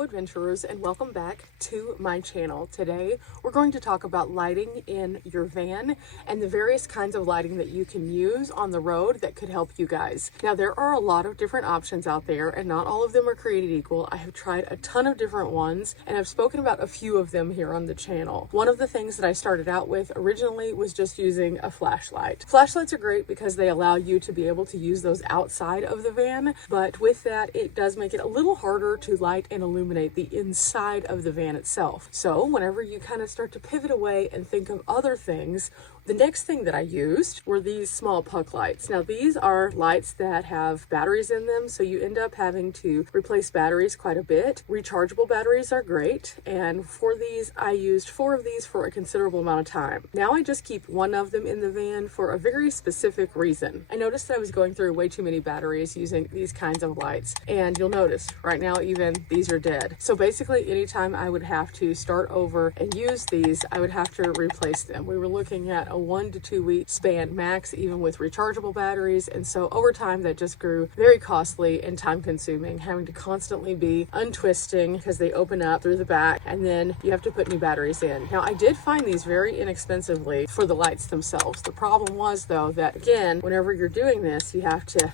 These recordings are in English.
Hello adventurers, and welcome back to my channel. Today we're going to talk about lighting in your van and the various kinds of lighting that you can use on the road that could help you guys. Now there are a lot of different options out there and not all of them are created equal. I have tried a ton of different ones and I've spoken about a few of them here on the channel. One of the things that I started out with originally was just using a flashlight. Flashlights are great because they allow you to be able to use those outside of the van, but with that it does make it a little harder to light and illuminate the inside of the van itself. So whenever you kind of start to pivot away and think of other things, the next thing that I used were these small puck lights. Now these are lights that have batteries in them, so you end up having to replace batteries quite a bit. Rechargeable batteries are great, and for these I used 4 of these for a considerable amount of time. Now I just keep 1 of them in the van for a very specific reason. I noticed that I was going through way too many batteries using these kinds of lights, and you'll notice right now even these are dead. So basically anytime I would have to start over and use these, I would have to replace them. We were looking at a 1 to 2 week span max, even with rechargeable batteries, and so over time that just grew very costly and time consuming, having to constantly be untwisting because they open up through the back and then you have to put new batteries in. Now I did find these very inexpensively for the lights themselves. The problem was though that again, whenever you're doing this, you have to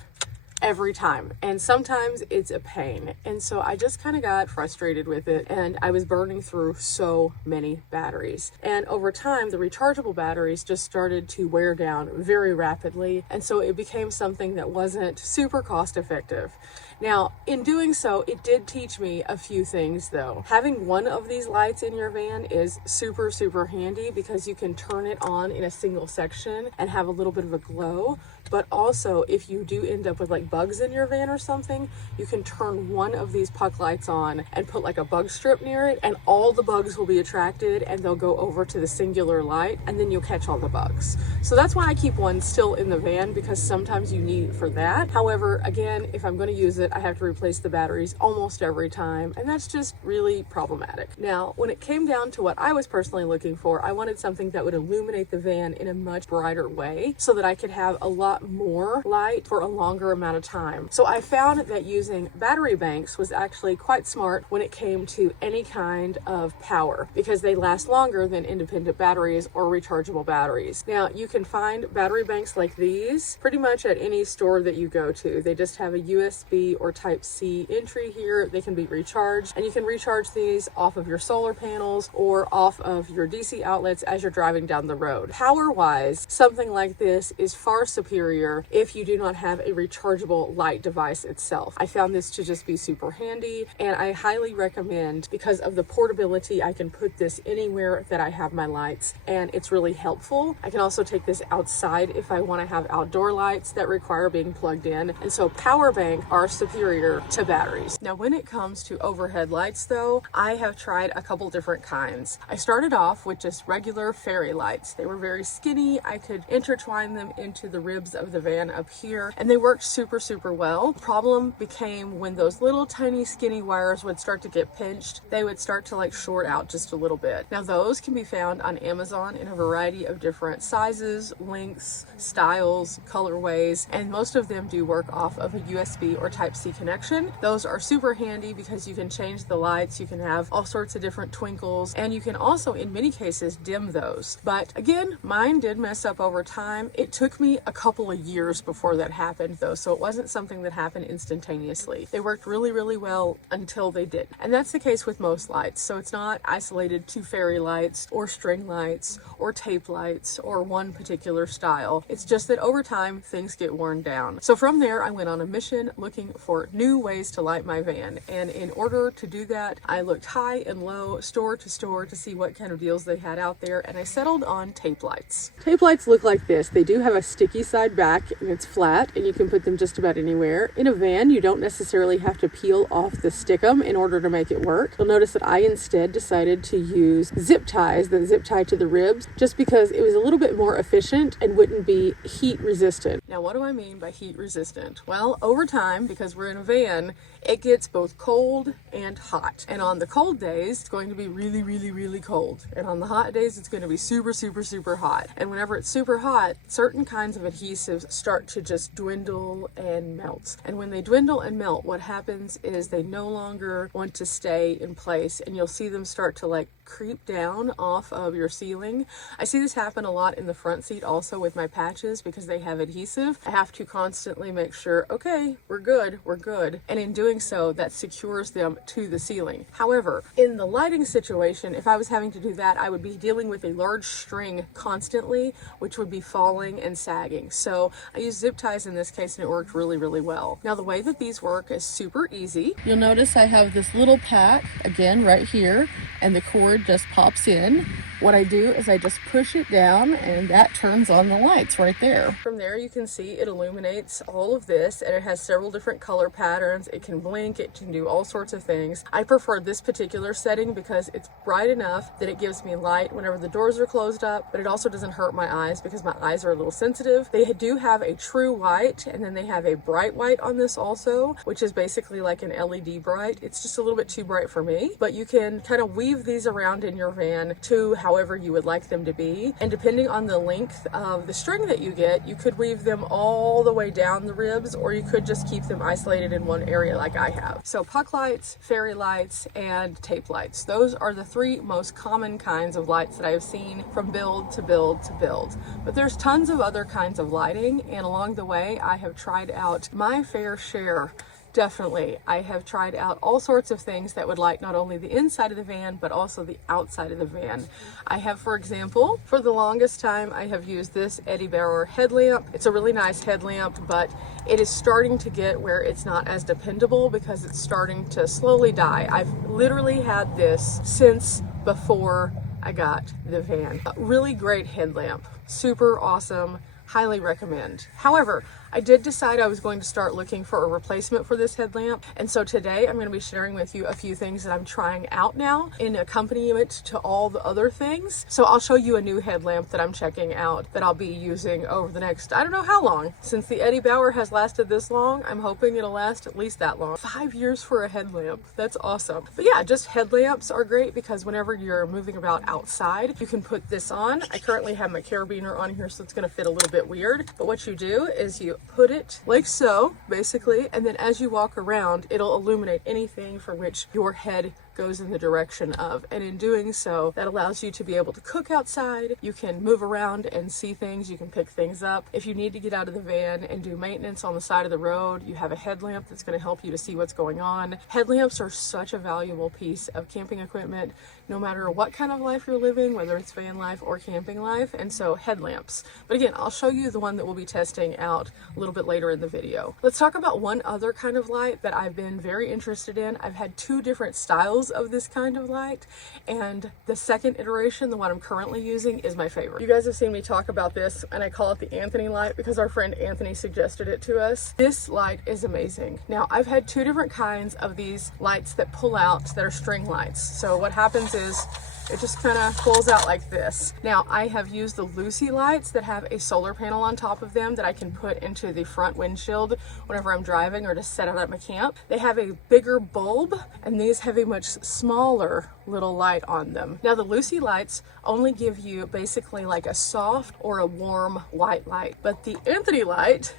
every time, and sometimes it's a pain, and so I just kind of got frustrated with it, and I was burning through so many batteries, and over time the rechargeable batteries just started to wear down very rapidly, and so it became something that wasn't super cost effective. Now, in doing so, it did teach me a few things though. Having 1 of these lights in your van is super handy because you can turn it on in a single section and have a little bit of a glow. But also, if you do end up with like bugs in your van or something, you can turn 1 of these puck lights on and put like a bug strip near it, and all the bugs will be attracted and they'll go over to the singular light, and then you'll catch all the bugs. So that's why I keep 1 still in the van, because sometimes you need it for that. However, again, if I'm going to use it, I have to replace the batteries almost every time, and that's just really problematic. Now, when it came down to what I was personally looking for, I wanted something that would illuminate the van in a much brighter way so that I could have a lot more light for a longer amount of time. So I found that using battery banks was actually quite smart when it came to any kind of power, because they last longer than independent batteries or rechargeable batteries. Now you can find battery banks like these pretty much at any store that you go to. They just have a USB or Type-C entry here. They can be recharged, and you can recharge these off of your solar panels or off of your DC outlets as you're driving down the road. Power wise, something like this is far superior if you do not have a rechargeable light device itself. I found this to just be super handy, and I highly recommend, because of the portability, I can put this anywhere that I have my lights, and it's really helpful. I can also take this outside if I want to have outdoor lights that require being plugged in, and so power bank are superior to batteries. Now when it comes to overhead lights though, I have tried a couple different kinds. I started off with just regular fairy lights. They were very skinny. I could intertwine them into the ribs of the van up here, and they worked super well. The problem became when those little tiny skinny wires would start to get pinched, they would start to like short out just a little bit. Now those can be found on Amazon in a variety of different sizes, lengths, styles, colorways, and most of them do work off of a USB or Type-C connection. Those are super handy because you can change the lights, you can have all sorts of different twinkles, and you can also in many cases dim those. But again, mine did mess up over time. It took me a couple of years before that happened though, so it wasn't something that happened instantaneously. They worked really well until they did, and that's the case with most lights. So it's not isolated to fairy lights or string lights or tape lights or one particular style. It's just that over time things get worn down. So from there I went on a mission looking for new ways to light my van, and in order to do that I looked high and low, store to store, to see what kind of deals they had out there, and I settled on tape lights. Tape lights look like this. They do have a sticky side back and it's flat, and you can put them just about anywhere. In a van you don't necessarily have to peel off the stickum in order to make it work. You'll notice that I instead decided to use zip ties that zip tie to the ribs, just because it was a little bit more efficient and wouldn't be heat resistant. Now what do I mean by heat resistant? Well, over time, because we're in a van, it gets both cold and hot. And on the cold days, it's going to be really, really, really cold. And on the hot days, it's going to be super, super, super hot. And whenever it's super hot, certain kinds of adhesives start to just dwindle and melt. And when they dwindle and melt, what happens is they no longer want to stay in place, and you'll see them start to like creep down off of your ceiling. I see this happen a lot in the front seat also with my patches because they have adhesive. I have to constantly make sure, okay, we're good, we're good. And in doing so, that secures them to the ceiling. However, in the lighting situation, if I was having to do that, I would be dealing with a large string constantly, which would be falling and sagging. So I used zip ties in this case and it worked really, really well. Now the way that these work is super easy. You'll notice I have this little pack, again, right here, and the cord just pops in. What I do is I just push it down and that turns on the lights right there. From there you can see it illuminates all of this, and it has several different color patterns. It can blink, it can do all sorts of things. I prefer this particular setting because it's bright enough that it gives me light whenever the doors are closed up, but it also doesn't hurt my eyes because my eyes are a little sensitive. They do have a true white, and then they have a bright white on this also, which is basically like an LED bright. It's just a little bit too bright for me, but you can kind of weave these around in your van to however you would like them to be. And depending on the length of the string that you get, you could weave them all the way down the ribs, or you could just keep them isolated in one area like I have. So puck lights, fairy lights, and tape lights. Those are the three most common kinds of lights that I have seen from build to build to build. But there's tons of other kinds of lighting, and along the way I have tried out my fair share. Definitely. I have tried out all sorts of things that would light not only the inside of the van, but also the outside of the van. I have, for example, for the longest time, I have used this Eddie Bauer headlamp. It's a really nice headlamp, but it is starting to get where it's not as dependable because it's starting to slowly die. I've literally had this since before I got the van. A really great headlamp. Super awesome. Highly recommend. However, I did decide I was going to start looking for a replacement for this headlamp, and so today I'm going to be sharing with you a few things that I'm trying out now in accompaniment to all the other things. So I'll show you a new headlamp that I'm checking out that I'll be using over the next, I don't know how long. Since the Eddie Bauer has lasted this long, I'm hoping it'll last at least that long. 5 years for a headlamp. That's awesome. But yeah, just headlamps are great because whenever you're moving about outside, you can put this on. I currently have my carabiner on here, so it's going to fit a little bit weird. But what you do is you put it like so, basically, and then as you walk around, it'll illuminate anything for which your head goes in the direction of. And in doing so, that allows you to be able to cook outside. You can move around and see things. You can pick things up. If you need to get out of the van and do maintenance on the side of the road, you have a headlamp that's going to help you to see what's going on. Headlamps are such a valuable piece of camping equipment, no matter what kind of life you're living, whether it's van life or camping life. And so headlamps. But again, I'll show you the one that we'll be testing out a little bit later in the video. Let's talk about one other kind of light that I've been very interested in. I've had two different styles of this kind of light, and the second iteration, the one I'm currently using, is my favorite. You guys have seen me talk about this, and I call it the Anthony light because our friend Anthony suggested it to us. This light is amazing. Now, I've had two different kinds of these lights that pull out that are string lights. So what happens is it just kind of pulls out like this. Now, I have used the Lucy lights that have a solar panel on top of them that I can put into the front windshield whenever I'm driving or to set out at my camp. They have a bigger bulb, and these have a much smaller little light on them. Now, the Lucy lights only give you basically like a soft or a warm white light, but the Anthony light,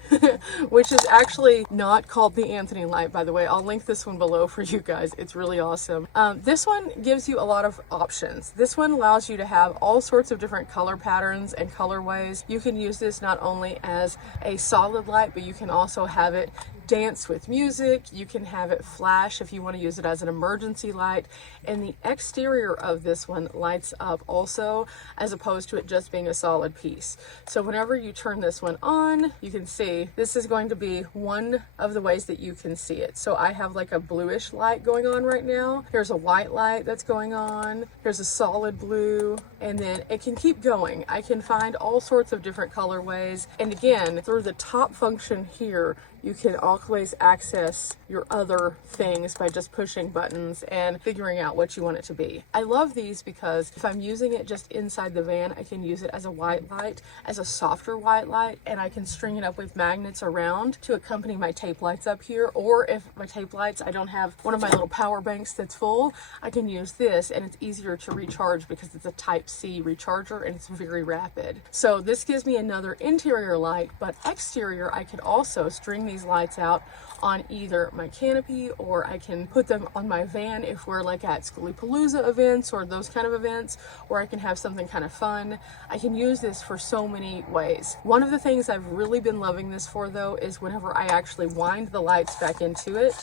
which is actually not called the Anthony light, by the way, I'll link this one below for you guys. It's really awesome. This one gives you a lot of options. This one allows you to have all sorts of different color patterns and colorways. You can use this not only as a solid light, but you can also have it dance with music. You can have it flash if you want to use it as an emergency light, and the exterior of this one lights up also, as opposed to it just being a solid piece. So whenever you turn this one on, you can see this is going to be one of the ways that you can see it. So I have like a bluish light going on right now. There's a white light that's going on. There's a solid blue, and then it can keep going. I can find all sorts of different colorways, and again, through the top function here, you can always access your other things by just pushing buttons and figuring out what you want it to be. I love these because if I'm using it just inside the van, I can use it as a white light, as a softer white light, and I can string it up with magnets around to accompany my tape lights up here. Or if my tape lights, I don't have one of my little power banks that's full, I can use this, and it's easier to recharge because it's a Type-C recharger and it's very rapid. So this gives me another interior light, but exterior, I could also string these lights out on either my canopy, or I can put them on my van if we're like at Schoolypalooza events or those kind of events, or I can have something kind of fun. I can use this for so many ways. One of the things I've really been loving this for though is whenever I actually wind the lights back into it,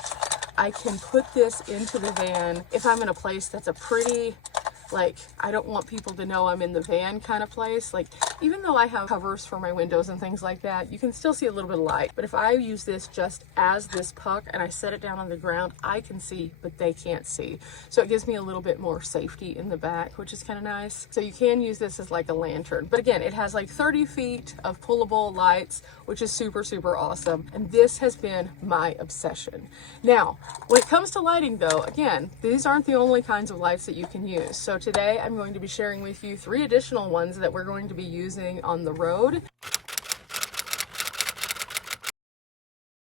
I can put this into the van if I'm in a place that's a pretty, like, I don't want people to know I'm in the van kind of place. Like, even though I have covers for my windows and things like that, you can still see a little bit of light. But if I use this just as this puck and I set it down on the ground, I can see, but they can't see. So it gives me a little bit more safety in the back, which is kind of nice. So you can use this as like a lantern. But again, it has like 30 feet of pullable lights, which is super, super awesome. And this has been my obsession. Now, when it comes to lighting though, again, these aren't the only kinds of lights that you can use. So today I'm going to be sharing with you 3 additional ones that we're going to be using on the road.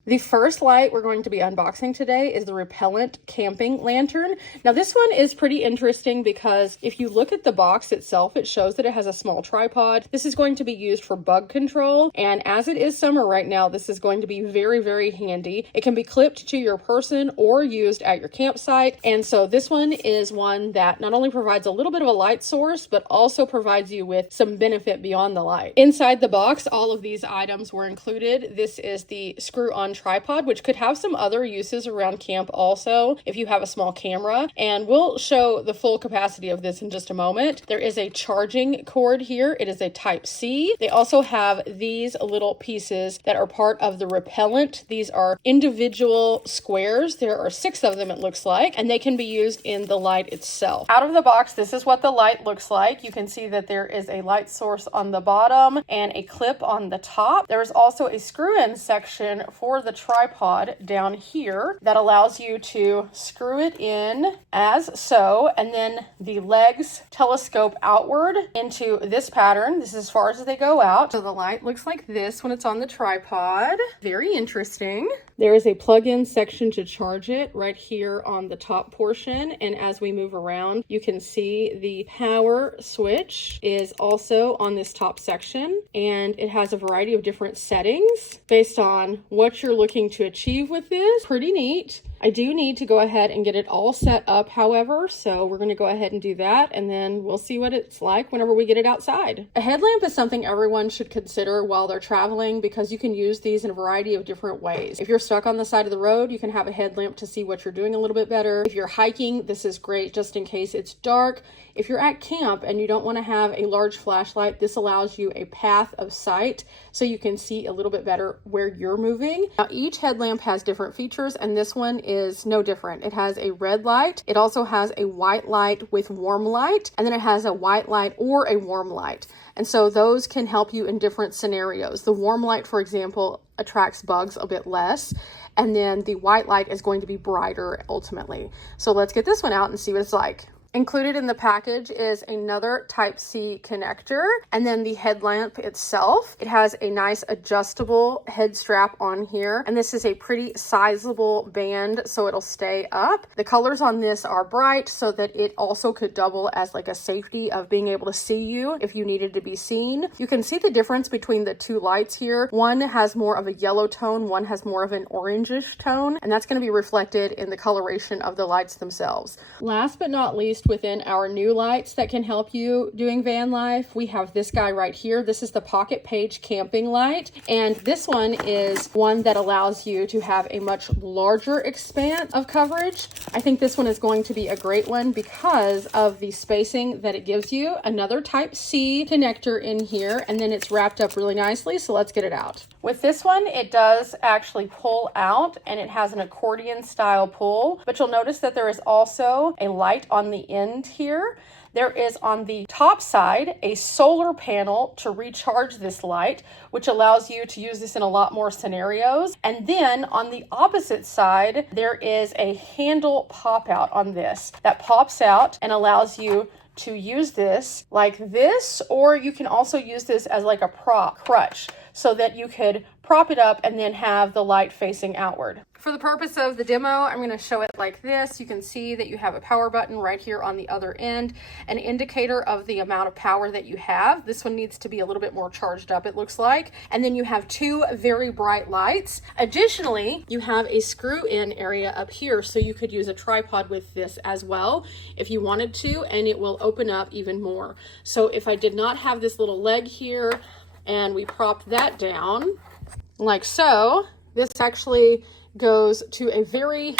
The first light we're going to be unboxing today is the Repellent Camping Lantern. Now this one is pretty interesting because if you look at the box itself, it shows that it has a small tripod. This is going to be used for bug control, and as it is summer right now, this is going to be very, very handy. It can be clipped to your person or used at your campsite, and so this one is one that not only provides a little bit of a light source, but also provides you with some benefit beyond the light. Inside the box, all of these items were included. This is the screw-on tripod, which could have some other uses around camp also if you have a small camera, and we'll show the full capacity of this in just a moment. There is a charging cord here. It is a Type-C. They also have these little pieces that are part of the repellent. These are individual squares. There are 6 of them, it looks like, and they can be used in the light itself. Out of the box, this is what the light looks like. You can see that there is a light source on the bottom and a clip on the top. There is also a screw-in section for the tripod down here that allows you to screw it in as so, and then the legs telescope outward into this pattern. This is as far as they go out. So the light looks like this when it's on the tripod. Very interesting. There is a plug-in section to charge it right here on the top portion, and as we move around, you can see the power switch is also on this top section, and it has a variety of different settings based on what you're looking to achieve with this. Pretty neat. I do need to go ahead and get it all set up, however, so we're going to go ahead and do that, and then we'll see what it's like whenever we get it outside. A headlamp is something everyone should consider while they're traveling because you can use these in a variety of different ways. If you're stuck on the side of the road, you can have a headlamp to see what you're doing a little bit better. If you're hiking, this is great just in case it's dark. If you're at camp and you don't want to have a large flashlight, this allows you a path of sight so you can see a little bit better where you're moving. Now, each headlamp has different features, and this one is no different. It has a red light. It also has a white light with warm light, and then it has a white light or a warm light. And so those can help you in different scenarios. The warm light, for example, attracts bugs a bit less, and then the white light is going to be brighter ultimately. So let's get this one out and see what it's like. Included in the package is another Type-C connector, and then the headlamp itself. It has a nice adjustable head strap on here, and this is a pretty sizable band, so it'll stay up. The colors on this are bright, so that it also could double as like a safety of being able to see you if you needed to be seen. You can see the difference between the 2 lights here. One has more of a yellow tone, one has more of an orangish tone, and that's going to be reflected in the coloration of the lights themselves. Last but not least, within our new lights that can help you doing van life, we have this guy right here. This is the Pocket Page camping light, and this one is one that allows you to have a much larger expanse of coverage. I think this one is going to be a great one because of the spacing that it gives you. Another Type-C connector in here, and then it's wrapped up really nicely, so let's get it out. With this one, it does actually pull out and it has an accordion style pull, but you'll notice that there is also a light on the end here. There is on the top side a solar panel to recharge this light, which allows you to use this in a lot more scenarios. And then on the opposite side, there is a handle pop out on this that pops out and allows you to use this like this, or you can also use this as like a prop crutch so that you could prop it up and then have the light facing outward. For the purpose of the demo, I'm going to show it like this. You can see that you have a power button right here on the other end, an indicator of the amount of power that you have. This one needs to be a little bit more charged up, it looks like. And then you have two very bright lights. Additionally, you have a screw-in area up here, so you could use a tripod with this as well if you wanted to, and it will open up even more. So if I did not have this little leg here and we propped that down like so, this actually goes to a very,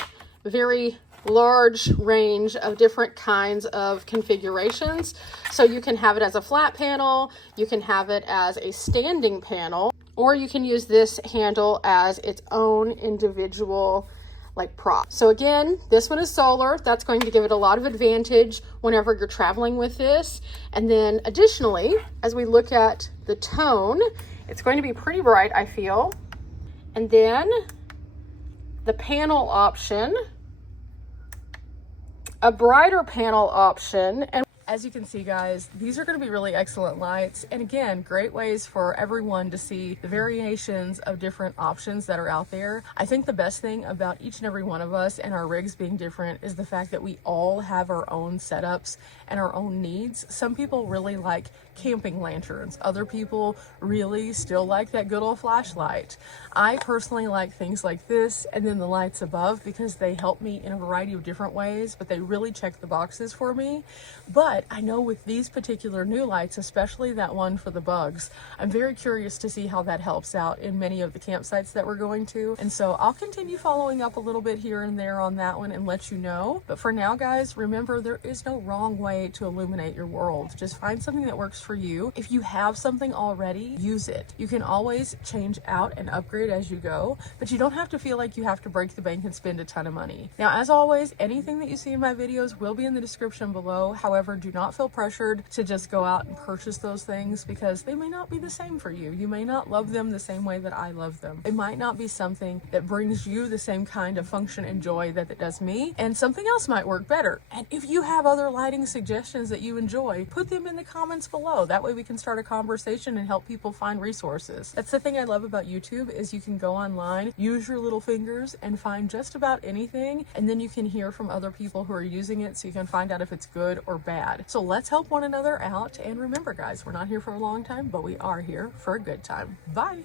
very large range of different kinds of configurations. So you can have it as a flat panel, you can have it as a standing panel, or you can use this handle as its own individual like prop. So again, this one is solar. That's going to give it a lot of advantage whenever you're traveling with this. And then additionally, as we look at the tone, it's going to be pretty bright, I feel. And then the panel option, a brighter panel option, and as you can see, guys, these are going to be really excellent lights, and again, great ways for everyone to see the variations of different options that are out there. I think the best thing about each and every one of us and our rigs being different is the fact that we all have our own setups and our own needs. Some people really like camping lanterns. Other people really still like that good old flashlight. I personally like things like this and then the lights above because they help me in a variety of different ways, but they really check the boxes for me. But I know with these particular new lights, especially that one for the bugs, I'm very curious to see how that helps out in many of the campsites that we're going to. And so I'll continue following up a little bit here and there on that one and let you know. But for now, guys, remember there is no wrong way to illuminate your world. Just find something that works for you. If you have something already, use it. You can always change out and upgrade as you go, but you don't have to feel like you have to break the bank and spend a ton of money. Now, as always, anything that you see in my videos will be in the description below. However, do not feel pressured to just go out and purchase those things because they may not be the same for you. You may not love them the same way that I love them. It might not be something that brings you the same kind of function and joy that it does me, and something else might work better. And if you have other lighting suggestions that you enjoy, put them in the comments below. That way we can start a conversation and help people find resources. That's the thing I love about YouTube is you can go online, use your little fingers and find just about anything, and then you can hear from other people who are using it so you can find out if it's good or bad. So let's help one another out, and remember, guys, we're not here for a long time, but we are here for a good time. Bye.